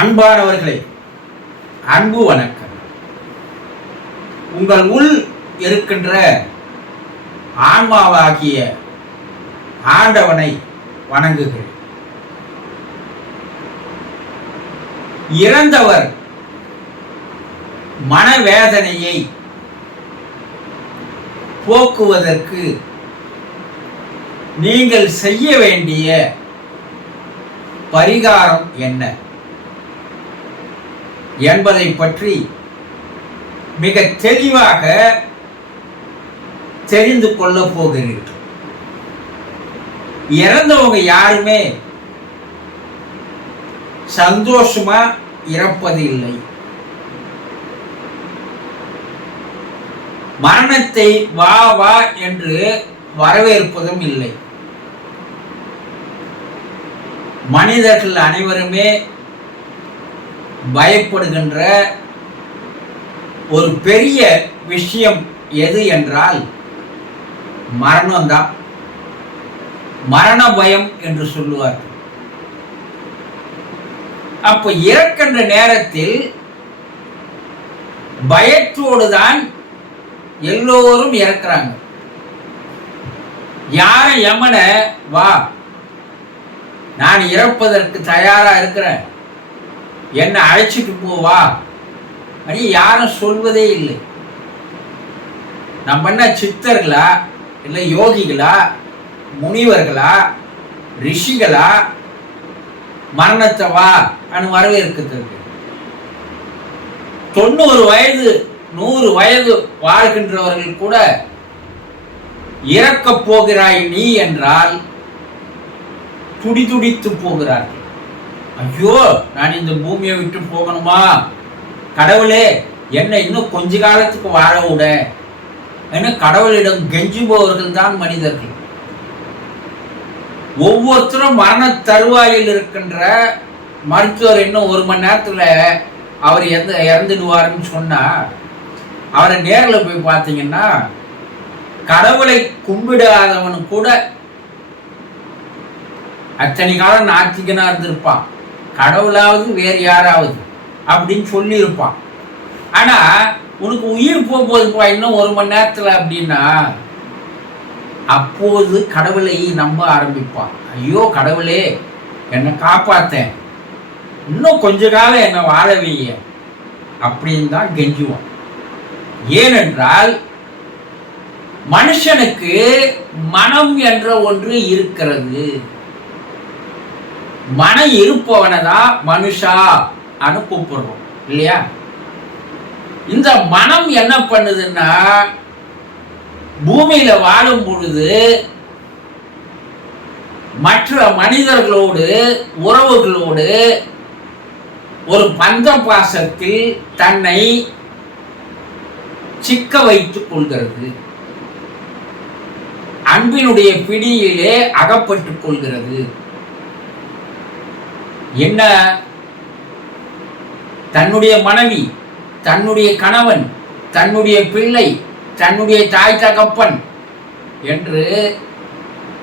அன்பானவர்களே, அன்பு வணக்கம். உங்கள் உள் இருக்கின்ற ஆன்மாவாகிய ஆண்டவனை வணங்குகிறேன். இறந்தவர் மனவேதனையை போக்குவதற்கு நீங்கள் செய்ய வேண்டிய பரிகாரம் என்ன என்பதை பற்றி மிக தெளிவாக தெரிந்து கொள்ள போகிறீர்கள். இறந்தவங்க யாருமே சந்தோஷமா இறப்பது இல்லை. மரணத்தை வா வா என்று வரவேற்பதும் இல்லை. மனிதர்கள் அனைவருமே பயப்படுகின்ற ஒரு பெரிய விஷயம் எது என்றால் மரணம்தான். மரண பயம் என்று சொல்லுவார்கள். அப்ப இறக்கின்ற நேரத்தில் பயத்தோடுதான் எல்லோரும் இறக்குறாங்க. யாரும் யமன வா, நான் இறப்பதற்கு தயாரா இருக்கிறேன், என்னை அழைச்சிட்டு போவா அப்படி யாரும் சொல்வதே இல்லை. நம்ம என்ன சித்தர்களா, இல்லை யோகிகளா, முனிவர்களா, ரிஷிகளா மரணத்தை வா வரவேற்கிறதுக்கு? 90 வயது 100 வயது வாழ்கின்றவர்கள் கூட இறக்கப் போகிறாய் நீ என்றால் துடிதுடித்து போகிறார்கள். ஐயோ, நான் இந்த பூமியை விட்டு போகணுமா, கடவுளே என்னை இன்னும் கொஞ்ச காலத்துக்கு வாழ விட என கடவுளிடம் கெஞ்சுபவர்கள் தான் மனிதர்கள். ஒவ்வொருத்தரும் மரண தருவாயில் இருக்கின்ற மருத்துவர் இன்னும் 1 மணி நேரத்துல அவர் இறந்துடுவாருன்னு சொன்னா, அவரை நேரில் போய் பார்த்தீங்கன்னா கடவுளை கும்பிடாதவனு கூட அத்தனை காலம் நாத்திகனா இருந்திருப்பான், கடவுளாவது வேறு யாராவது அப்படின்னு சொல்லி இருப்பான். ஆனா உனக்கு உயிர் போகும்போதுப்பா இன்னும் 1 மணி நேரத்துல அப்படின்னா அப்போது கடவுளை நம்ப ஆரம்பிப்பான். ஐயோ கடவுளே என்னை காப்பாத்தேன், இன்னும் கொஞ்ச காலம் என்னை வாழ வைய அப்படின்னு தான் கெஞ்சுவான். ஏனென்றால் மனுஷனுக்கு மனம் என்ற ஒன்று இருக்கிறது. மனம் இருப்பவனை தான் மனுஷா கூப்பிடுறோம் இல்லையா? இந்த மனம் என்ன பண்ணுதுன்னா, பூமியில வாழும் பொழுது மற்ற மனிதர்களோடு உறவுகளோடு ஒரு பந்த பாசத்தில் தன்னை சிக்க வைத்துக் கொள்கிறது. அன்பினுடைய பிடியிலே அகப்பட்டுக் கொள்கிறது. என்ன, தன்னுடைய மனைவி, தன்னுடைய கணவன், தன்னுடைய பிள்ளை, தன்னுடைய தாய் தகப்பன் என்று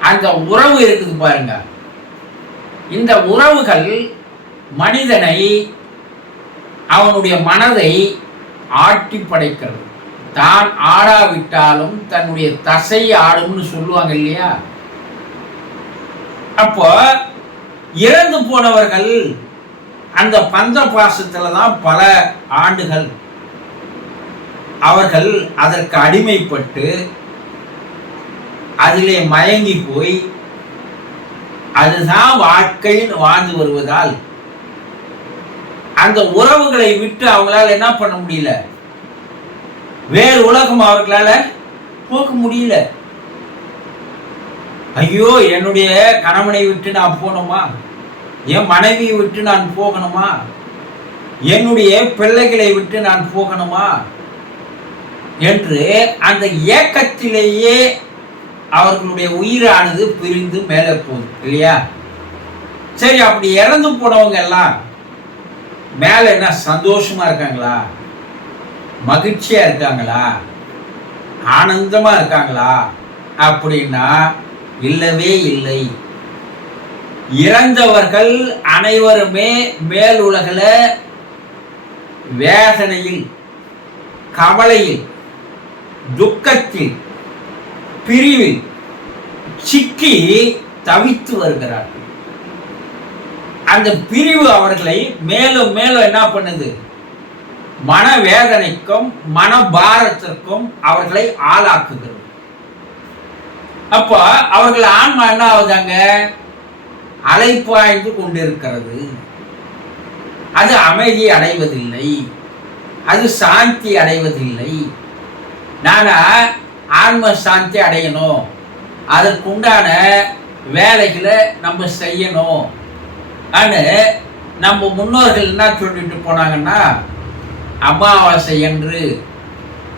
அந்த உறவு இருக்குது பாருங்க. இந்த உறவுகள் மனிதனை, அவனுடைய மனதை ஆட்டி படைக்கிறது. தான் ஆடாவிட்டாலும் தன்னுடைய தசை ஆடும்னு சொல்லுவாங்க இல்லையா? அப்போ இறந்து போனவர்கள் அந்த பந்த பாசத்துல தான் பல ஆண்டுகள் அவர்கள் அதற்கு அடிமைப்பட்டு அதிலே மயங்கி போய் அதுதான் வாழ்க்கைன்னு வாழ்ந்து வருவதால் அந்த உறவுகளை விட்டு அவங்களால என்ன பண்ண முடியல, வேறு உலகம் அவர்களால போக முடியல. ஐயோ, என்னுடைய கணவனை விட்டு நான் போகணுமா, என் மனைவியை விட்டு நான் போகணுமா, என்னுடைய பிள்ளைகளை விட்டு நான் போகணுமா என்று அந்த ஏக்கத்திலேயே அவர்களுடைய உயிரானது பிரிந்து மேலே போகுது இல்லையா? சரி, அப்படி இறந்து போனவங்க எல்லாம் மேல என்ன சந்தோஷமா இருக்காங்களா, மகிழ்ச்சியா இருக்காங்களா, ஆனந்தமா இருக்காங்களா அப்படின்னா இல்லவே இல்லை. இறந்தவர்கள் அனைவருமே மேல் உலகில வேதனையில், கவலையில், துக்கத்தில், பிரிவில் சிக்கி தவித்து வருகிறார்கள். அந்த பிரிவு அவர்களை மேலும் மேலும் என்ன பண்ணுது? மனவேதனைக்கும் மனபாரத்திற்கும் அவர்களை ஆளாக்குகிறது. அப்ப அவர்கள் ஆன்மா என்ன ஆகுதாங்க? அலைப்பாய்ந்து கொண்டிருக்கிறது. அது அமைதி அடைவதில்லை, அது சாந்தி அடைவதில்லை. நானா ஆன்ம சாந்தி அடையணும், அதற்குண்டான வேலைகளை நம்ம செய்யணும். நம்ம முன்னோர்கள் என்ன சொல்லிட்டு போனாங்கன்னா, அமாவாசை என்று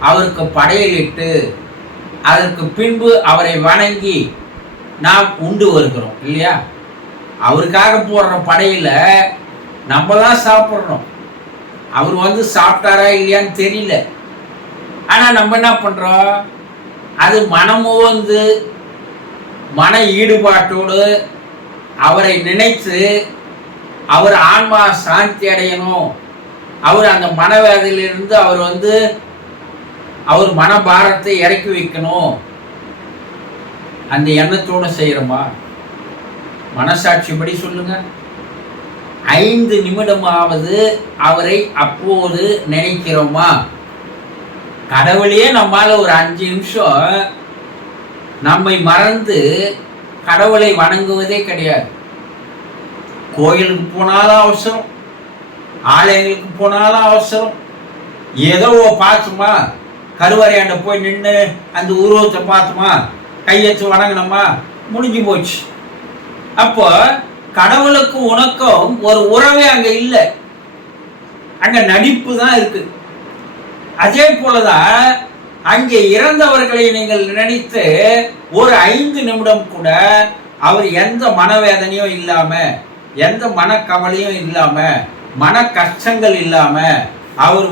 அவருக்கு படையலிட்டு அதற்கு பின்பு அவரை வணங்கி நாம் உண்டு வருகிறோம் இல்லையா? அவருக்காக போடுற படையில நம்ம தான் சாப்பிட்றோம். அவர் சாப்பிட்டாரா இல்லையான்னு தெரியல. ஆனா நம்ம என்ன பண்றோம்? அது மனமும் மன ஈடுபாட்டோடு அவரை நினைத்து அவர் ஆன்மா சாந்தி அடையணும், அவர் அந்த மனவேதையிலிருந்து அவர் மனபாரத்தை இறக்கி வைக்கணும், அந்த எண்ணத்தோடு செய்யறோமா? மனசாட்சிப்படி சொல்லுங்க. 5 நிமிடமாவது அவரை அப்போது நினைக்கிறோமா? கடவுளையே நம்மால ஒரு 5 நிமிஷம் நம்மை மறந்து கடவுளை வணங்குவதே கிடையாது. கோயிலுக்கு போனாலும் அவசரம், ஆலயங்களுக்கு போனாலும் அவசரம். ஏதோ பார்த்துமா, கருவறையாண்ட போய் நின்று அந்த உருவத்தை பார்த்துமா, கையெழுத்து வணங்கினோமா, முடிஞ்சு போச்சு. அப்போ கடவுளுக்கு உனக்கும் ஒரு உறவே அங்க இல்லை, அங்க நடிப்பு தான் இருக்கு. அதே போலதான் அங்கே இறந்தவர்களை நீங்கள் நினைத்து ஒரு 5 நிமிடம் கூட அவர் எந்த மனவேதனையும் இல்லாம, எந்த மனக்கவலையும் இல்லாம, மன கஷ்டங்கள் இல்லாம அவர்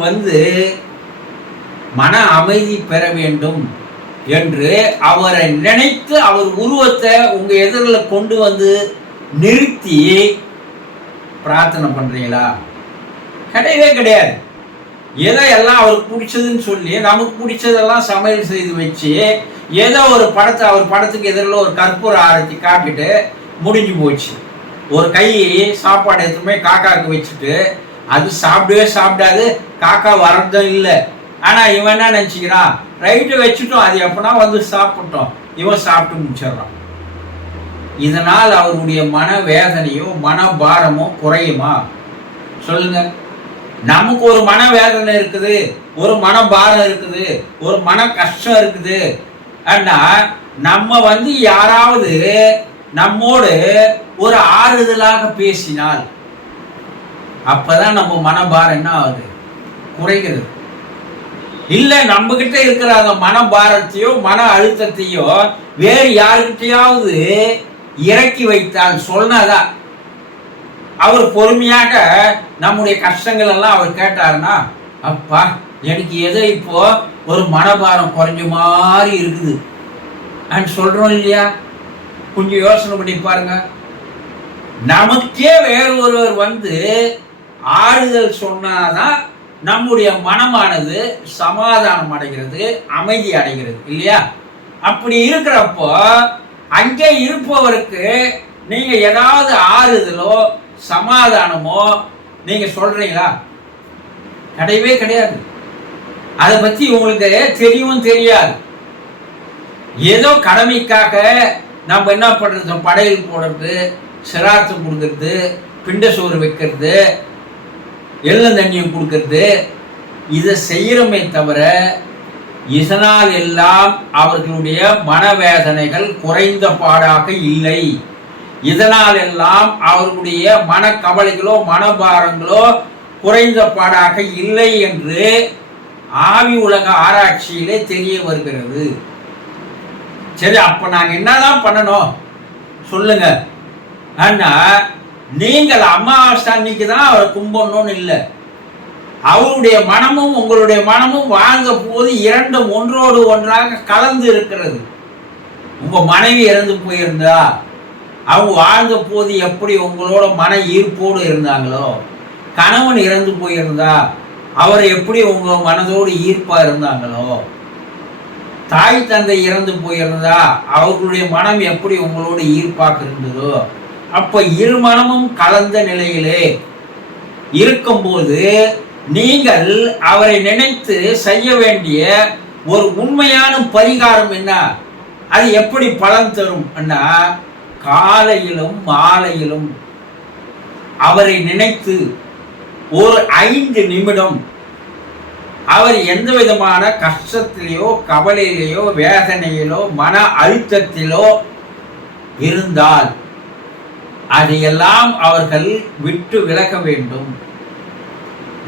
மன அமைதி பெற வேண்டும் என்று அவரை நினைத்து அவர் உருவத்தை உங்க எதிரில் கொண்டு நிறுத்தி பிரார்த்தனை பண்றீங்களா? கிடையவே கிடையாது. ஏதோ எல்லாம் அவருக்கு பிடிச்சதுன்னு சொல்லி நமக்கு பிடிச்சதெல்லாம் சமையல் செய்து வச்சு ஏதோ ஒரு படத்தை, அவர் படத்துக்கு எதிரில் ஒரு கற்பூர ஆரத்தி காட்டிட்டு முடிஞ்சு போச்சு. ஒரு கை சாப்பாடு எடுத்துமே காக்காவுக்கு வச்சுட்டு அது சாப்பிடவே சாப்பிடாது, காக்கா வரதும் இல்லை. ஆனா இவன் என்ன நினைச்சுக்கிறான்? ரைட்டு வச்சுட்டோம், அது எப்பனா சாப்பிட்டோம், இவன் சாப்பிட்டு முடிச்சிடறான். இதனால் அவருடைய மனவேதனையோ மனபாரமோ குறையுமா? சொல்லுங்க. நமக்கு ஒரு மனவேதனை இருக்குது, ஒரு மனபாரம் இருக்குது, ஒரு மன கஷ்டம் இருக்குது. ஆனா நம்ம யாராவது நம்மோடு ஒரு ஆறுதலாக பேசினால் அப்பதான் நம்ம மனபாரம் என்ன ஆகுது? குறைகிறது. இல்ல நம்ம கிட்ட இருக்கிற அந்த மனபாரத்தையோ மன அழுத்தத்தையோ வேறு யாருக்கிட்டையாவது இறக்கி வைத்தால் சொன்னாதான், அவர் பொறுமையாக நம்முடைய கஷ்டங்கள் எல்லாம் அவர் கேட்டாருன்னா, அப்பா எனக்கு ஏதோ இப்போ ஒரு மனபாரம் குறைஞ்ச மாதிரி இருக்குது சொல்றோம் இல்லையா? கொஞ்சம் யோசனை பண்ணி பாருங்க. நமக்கே வேறு ஒருவர் ஆறுதல் சொன்னாதான் நம்முடைய மனமானது சமாதானம் அடைகிறது, அமைதி அடைகிறது இல்லையா? அப்படி இருக்கிறப்போ அங்கே இருப்பவருக்கு நீங்க ஏதாவது ஆறுதலோ சமாதானமோ நீங்க சொல்றீங்களா? கிடையவே கிடையாது. அதை பத்தி உங்களுக்கு தெரியவும் தெரியாது. ஏதோ கடமைக்காக நம்ம என்ன பண்றது? படையல் போடுறது, சிரார்த்தம் கொடுக்கறது, பிண்ட சோறு வைக்கிறது, எள்ளந்தண்ணியம் கொடுக்கறது, இதை செய்யறமே தவிர இதனால் எல்லாம் அவர்களுடைய மனவேதனைகள் குறைந்த பாடாக இல்லை. இதனால் எல்லாம் அவர்களுடைய மனக்கவலைகளோ மனபாரங்களோ குறைந்த பாடாக இல்லை என்று ஆவி உலக ஆராய்ச்சியிலே தெரிய வருகிறது. சரி, அப்ப நாங்க என்னதான் பண்ணணும் சொல்லுங்க. ஆனா நீங்கள் அமாவாசை அன்னைக்கு தான் அவரை கும்பிடணும்னு இல்லை. அவருடைய மனமும் உங்களுடைய மனமும் வாழ்ந்த போது இரண்டும் ஒன்றோடு ஒன்றாக கலந்து இருக்கிறது. உங்க மனைவி இறந்து போயிருந்தா அவங்க வாழ்ந்த போது எப்படி உங்களோட மன ஈர்ப்போடு இருந்தாங்களோ, கணவன் இறந்து போயிருந்தா அவர் எப்படி உங்க மனதோடு ஈர்ப்பா இருந்தாங்களோ, தாய் தந்தை இறந்து போயிருந்தா அவர்களுடைய மனம் எப்படி உங்களோடு ஈர்ப்பாக இருந்ததோ, அப்ப இரு மனமும் கலந்த நிலையிலே இருக்கும்போது நீங்கள் அவரை நினைத்து செய்ய வேண்டிய ஒரு உண்மையான பரிகாரம் என்ன, அது எப்படி பலன் தரும் அண்ணா, காலையிலும் மாலையிலும் அவரை நினைத்து ஒரு 5 நிமிடம் அவர் எந்த விதமான கஷ்டத்திலேயோ கவலையிலேயோ வேதனையிலோ மன அழுத்தத்திலோ இருந்தால் அதையெல்லாம் அவர்கள் விட்டு விலக வேண்டும்.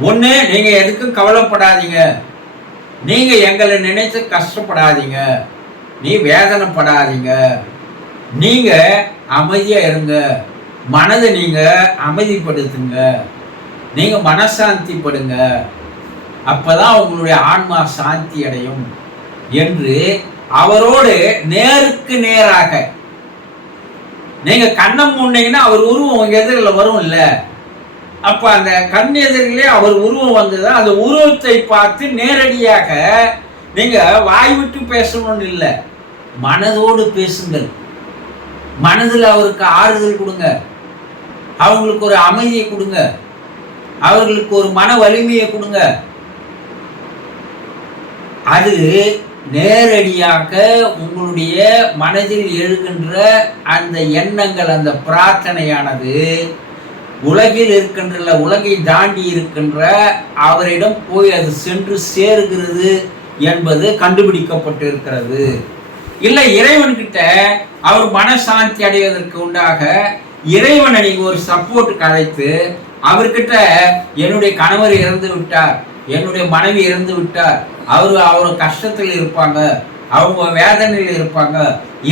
ஒண்ணு, நீங்க எதுக்கும் கவலைப்படாதீங்க, நீங்க எங்களை நினைத்து கஷ்டப்படாதீங்க, நீ வேதனைப்படாதீங்க, நீங்க அமைதியா இருங்க, மனதை நீங்க அமைதிப்படுத்துங்க, நீங்க மனசாந்தி படுங்க, அப்பதான் உங்களுடைய ஆன்மா சாந்தி அடையும் என்று அவரோடு நேருக்கு நேராக நீங்க கண்ணை மூடினீங்கன்னா அவர் உருவம் உங்க எதிரில் வரும் இல்ல, அப்ப அந்த கண் எதிரிலே அவர் உருவம் வந்தது, அந்த உருவத்தை பார்த்து நேரடியாக நீங்க வாய் விட்டு பேசணும்னு இல்லை, மனதோடு பேசுங்கள். மனதில் அவருக்கு ஆறுதல் கொடுங்க, அவங்களுக்கு ஒரு அமைதியை கொடுங்க, அவர்களுக்கு ஒரு மன வலிமையை கொடுங்க. அது நேரடியாக உங்களுடைய மனதில் எழுகின்ற அந்த எண்ணங்கள், அந்த பிரார்த்தனையானது உலகில் இருக்கின்ற, உலகை தாண்டி இருக்கின்ற அவரிடம் போய் அது சென்று சேருகிறது என்பது கண்டுபிடிக்கப்பட்டிருக்கிறது. இல்லை, இறைவன்கிட்ட அவர் மனசாந்தி அடைவதற்கு உண்டாக இறைவனை நீங்க ஒரு சப்போர்ட்டுக்கு அழைத்து அவர்கிட்ட, என்னுடைய கணவர் இறந்து விட்டார், என்னுடைய மனைவி இறந்து விட்டார், அவர் கஷ்டத்தில் இருப்பாங்க, அவங்க வேதனையில் இருப்பாங்க,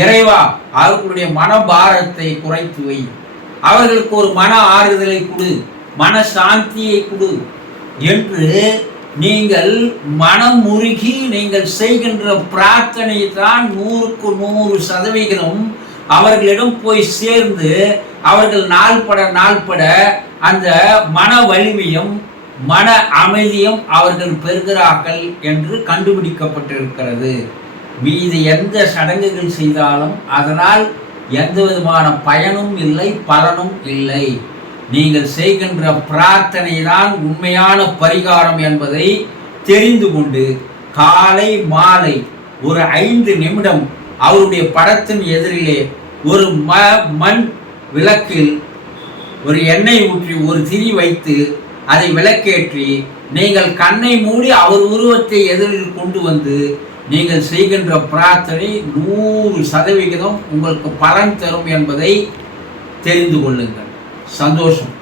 இறைவா அவர்களுடைய மனபாரத்தை குறைத்து வை, அவர்களுக்கு ஒரு மன ஆறுதலை கொடு, மன சாந்தியை கொடு என்று நீங்கள் மனம் உருகி நீங்கள் செய்கின்ற பிரார்த்தனை தான் 100க்கு 100% அவர்களிடம் போய் சேர்ந்து அவர்கள் நாள்பட அந்த மன வலிமையும் மன அமைதியும் அவர்கள் பெறுகிறார்கள் என்று கண்டுபிடிக்கப்பட்டிருக்கிறது. மீது எந்த சடங்குகள் செய்தாலும் அதனால் எந்த விதமான பயனும் இல்லை, பலனும் இல்லை. நீங்கள் செய்கின்ற பிரார்த்தனை தான் உண்மையான பரிகாரம் என்பதை தெரிந்து கொண்டு காலை மாலை ஒரு 5 நிமிடம் அவருடைய படத்தின் எதிரிலே ஒரு மண் விளக்கில் ஒரு எண்ணெய் ஊற்றி ஒரு திரி வைத்து அதை விளக்கேற்றி நீங்கள் கண்ணை மூடி அவர் உருவத்தை எதிரில் கொண்டு வந்து நீங்கள் செய்கின்ற பிரார்த்தனை 100% உங்களுக்கு பலன் தரும் என்பதை தெரிந்து கொள்ளுங்கள். சந்தோஷம்.